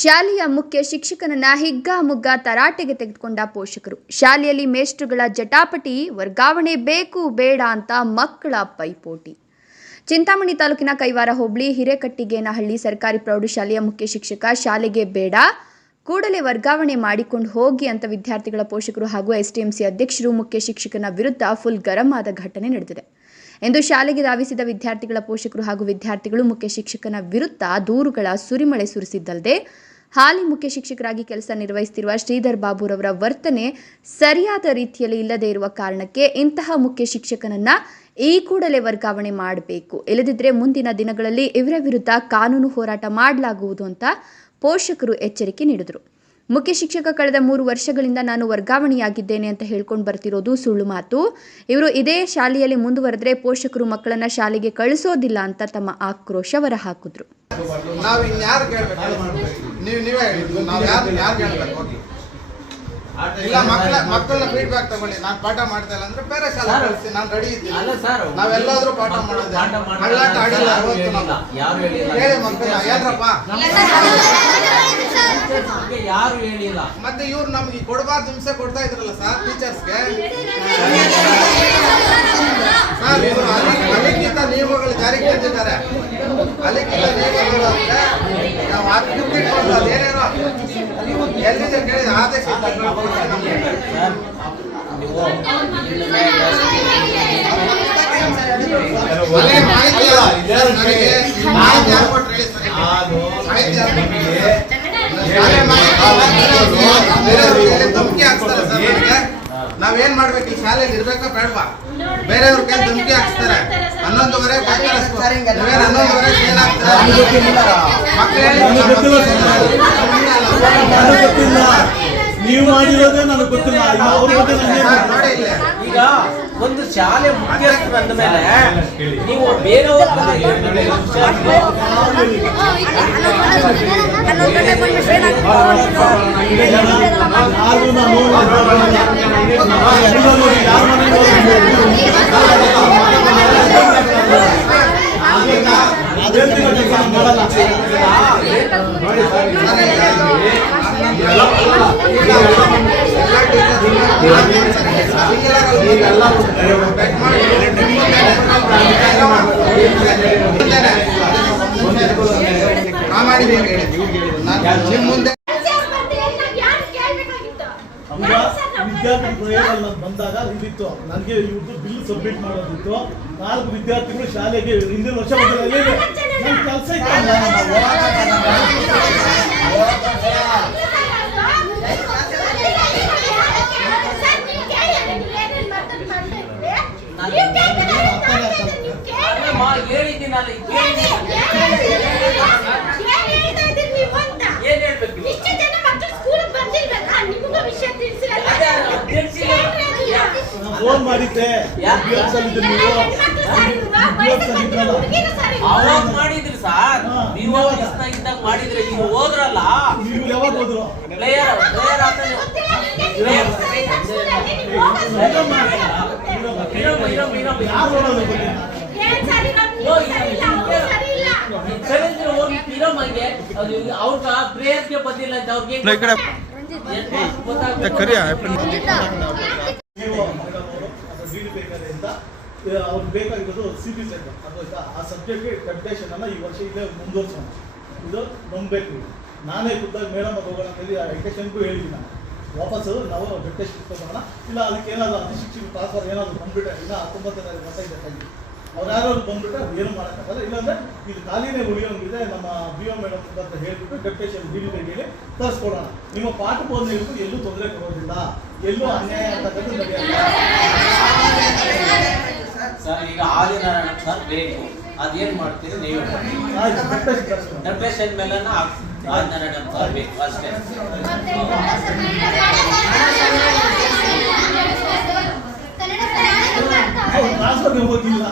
ಶಾಲೆಯ ಮುಖ್ಯ ಶಿಕ್ಷಕನನ್ನ ಹಿಗ್ಗಾಮುಗ್ಗಾ ತರಾಟೆಗೆ ತೆಗೆದುಕೊಂಡ ಪೋಷಕರು. ಶಾಲೆಯಲ್ಲಿ ಮೇಷ್ಟ್ರುಗಳ ಜಟಾಪಟಿ, ವರ್ಗಾವಣೆ ಬೇಕು ಬೇಡ ಅಂತ ಮಕ್ಕಳ ಪೈಪೋಟಿ. ಚಿಂತಾಮಣಿ ತಾಲೂಕಿನ ಕೈವಾರ ಹೋಬಳಿ ಹಿರೇಕಟ್ಟಿಗೇನಹಳ್ಳಿ ಸರ್ಕಾರಿ ಪ್ರೌಢಶಾಲೆಯ ಮುಖ್ಯ ಶಿಕ್ಷಕ ಶಾಲೆಗೆ ಬೇಡ, ಕೂಡಲೇ ವರ್ಗಾವಣೆ ಮಾಡಿಕೊಂಡು ಹೋಗಿ ಅಂತ ವಿದ್ಯಾರ್ಥಿಗಳ ಪೋಷಕರು ಹಾಗೂ ಎಸ್ಟಿಎಂಸಿ ಅಧ್ಯಕ್ಷರು ಮುಖ್ಯ ಶಿಕ್ಷಕನ ವಿರುದ್ಧ ಫುಲ್ ಗರಂ ಆದ ಘಟನೆ ನಡೆದಿದೆ. ಎಂದು ಶಾಲೆಗೆ ಧಾವಿಸಿದ ವಿದ್ಯಾರ್ಥಿಗಳ ಪೋಷಕರು ಹಾಗೂ ವಿದ್ಯಾರ್ಥಿಗಳು ಮುಖ್ಯ ಶಿಕ್ಷಕನ ವಿರುದ್ಧ ದೂರುಗಳ ಸುರಿಮಳೆ ಸುರಿಸಿದ್ದಲ್ಲದೆ ಹಾಲಿ ಮುಖ್ಯ ಶಿಕ್ಷಕರಾಗಿ ಕೆಲಸ ನಿರ್ವಹಿಸುತ್ತಿರುವ ಶ್ರೀಧರ್ ಬಾಬುರವರ ವರ್ತನೆ ಸರಿಯಾದ ರೀತಿಯಲ್ಲಿ ಇಲ್ಲದೇ ಇರುವ ಕಾರಣಕ್ಕೆ ಇಂತಹ ಮುಖ್ಯ ಶಿಕ್ಷಕನನ್ನ ಈ ಕೂಡಲೇ ವರ್ಗಾವಣೆ ಮಾಡಬೇಕು, ಇಲ್ಲದಿದ್ದರೆ ಮುಂದಿನ ದಿನಗಳಲ್ಲಿ ಇವರ ವಿರುದ್ಧ ಕಾನೂನು ಹೋರಾಟ ಮಾಡಲಾಗುವುದು ಅಂತ ಪೋಷಕರು ಎಚ್ಚರಿಕೆ ನೀಡಿದರು. ಮುಖ್ಯ ಶಿಕ್ಷಕ ಕಳೆದ 3 ವರ್ಷಗಳಿಂದ ನಾನು ವರ್ಗಾವಣೆಯಾಗಿದ್ದೇನೆ ಅಂತ ಹೇಳ್ಕೊಂಡು ಬರ್ತಿರೋದು ಸುಳ್ಳು ಮಾತು. ಇವರು ಇದೇ ಶಾಲೆಯಲ್ಲಿ ಮುಂದುವರೆದ್ರೆ ಪೋಷಕರು ಮಕ್ಕಳನ್ನ ಶಾಲೆಗೆ ಕಳಿಸೋದಿಲ್ಲ ಅಂತ ತಮ್ಮ ಆಕ್ರೋಶ ಹೊರಹಾಕಿದ್ರು. ಇಲ್ಲ ಮಕ್ಕಳನ್ನ ಫೀಡ್ಬ್ಯಾಕ್ ತಗೊಳ್ಳಿ. ನಾನು ಪಾಠ ಮಾಡ್ತಾ ಇಲ್ಲ ಅಂದ್ರೆ ಬೇರೆ ಶಾಲೆ ಕಳಿಸಿ, ನಾನು ರೆಡಿ ಇದ್ದೀನಿ. ನಾವೆಲ್ಲಾದ್ರೂ ಪಾಠ ಮಾಡೋದು ಹಳ್ಳಾಟ ಆಡಿಲ್ಲ ಹೇಳಿ ಮಕ್ಕಳ ಏನ್ರಪ್ಪ ಯಾರು ಹೇಳಿಲ್ಲ. ಮತ್ತೆ ಇವ್ರು ನಮ್ಗೆ ಕೊಡಬಾರ್ದು ಹಿಂಸೆ ಕೊಡ್ತಾ ಇದ್ರಲ್ಲ ಸರ್ ಟೀಚರ್ಸ್ಗೆ. ಸರ್ ಇವರು ಅಲಿಖಿತ ನಿಯಮಗಳು ಜಾರಿಗೆ ತಂದಿದ್ದಾರೆ. ಅಲಿಖಿತ ನಿಯಮಗಳು ಅಂದ್ರೆ ನಾವು ಅದೇನೇನೋ ಎಲ್ಲಿದೆ ಕೇಳಿದ ಆದೇಶ ಮಾಹಿತಿ ಧಮಕಿ ಹಾಕ್ತಾರೆ ಸರ್. ನನಗೆ ನಾವೇನ್ ಮಾಡ್ಬೇಕು? ಈ ಶಾಲೆಯಲ್ಲಿ ಇರ್ಬೇಕಾ ಬೇಡವಾ? ಬೇರೆಯವ್ರ ಕೈ ಧಮಕಿ ಹಾಕ್ತಾರೆ. 11:30 ನೀವು ಮಾಡಿರೋದೇ ನನಗೆ ಗೊತ್ತಿಲ್ಲ. ಈಗ ಒಂದು ಶಾಲೆ ಮುಖ್ಯಸ್ಥರು ಅಂದ ಮೇಲೆ ನೀವು ಬೇರೆಯವ್ರ ವಿದ್ಯಾರ್ಥಿ ಬಂದಾಗ ಇದಿತ್ತು, ನನಗೆ ಇವ್ರದ್ದು ಬಿಲ್ ಸಬ್ಮಿಟ್ ಮಾಡೋದಿತ್ತು. 4 ವಿದ್ಯಾರ್ಥಿಗಳು ಶಾಲೆಗೆ ಹಿಂದಿನ ವರ್ಷ ನನ್ನ ಕೆಲಸ ಫೋನ್ ಮಾಡಿದ್ದೆ. ಅವಾಗ ಮಾಡಿದ್ರಿ ಸರ್, ನೀವು ಇದ್ದಾಗ ಮಾಡಿದ್ರೆ ಈಗ ಹೋದ್ರಲ್ಲ. ನೀವು ಯಾವಾಗ ಹೋದ್ರು? ಪ್ಲೇಯರ್ ಅವ್ರ ಪ್ಲೇಯರ್ಸ್ಗೆ ಬಂದಿಲ್ಲ ಅಂತ ಅವ್ರಿಗೆ ಅವ್ರಿಗೆ ಬೇಕಾಗಿರೋದು CP ಸೆಂಟರ್. ಅರ್ಥ ಆ ಸಬ್ಜೆಕ್ಟ್ಗೆ ಡೆಪ್ಯುಟೇಷನ್ ಅನ್ನ ಈ ವರ್ಷ ಇಲ್ಲೇ ಮುಂದುವರ್ಸೋಣ. ಇದು ನಂಬಬೇಕು. ನಾನೇ ಖುದ್ದಾಗಿ ಮೇಡಮ್ ಹೋಗೋಣ ಅಂತೇಳಿ ಎಜುಕೇಷನ್ಗೂ ಹೇಳಿದ್ದೀನಿ. ವಾಪಸ್ ನಾವು ಡೆಪ್ಯುಟೇಷನ್ ತಗೋಣ. ಇಲ್ಲ ಅದಕ್ಕೆ ಏನಾದರೂ ಅತಿಶಿಕ್ಷಕ ಟ್ರಾನ್ಸ್ಫರ್ ಏನಾದರೂ ಬಂದ್ಬಿಟ್ರೆ ಇನ್ನು 19ನೇ ಗಂಟೆ ಇದೆ ಟೈಮ್. ಅವ್ರು ಯಾರು ಬಂದ್ಬಿಟ್ರೆ ಏನು ಮಾಡೋಕ್ಕಾಗಲ್ಲ. ಇಲ್ಲಾಂದ್ರೆ ಇದು ಖಾಲಿನೇ ಉಳಿಯೋಂಗಿದೆ. ನಮ್ಮ BO ಮೇಡಮ್ ಅಂತ ಹೇಳ್ಬಿಟ್ಟು ಡೆಪ್ಯುಟೇಷನ್ DDಗೆ ಹೇಳಿ ತರಿಸ್ಕೊಡೋಣ. ನಿಮ್ಮ ಪಾಠ ಬೋಧನೆಗೂ ಎಲ್ಲೂ ತೊಂದರೆ ಕೊಡೋದಿಲ್ಲ, ಎಲ್ಲೂ ಅನ್ಯಾಯ ಅಂತಕ್ಕಂಥದ್ದು ನಡೆಯಲ್ಲ ಸರ್. ಈಗ ಆದಿನಾರಾಯಣ ಸರ್ ಬೇಕು, ಅದೇನ್ ಮಾಡ್ತೀರಿ ನೀವು? ಡೆಪ್ಯುಟೇಷನ್ ಮೇಲೆ ಆದಿನಾರಾಯಣ ಸರ್ ಬೇಕು ಅಷ್ಟೇ. ಟ್ರಾನ್ಸ್ಫರ್ಗೆ ಹೋಗಿಲ್ಲ.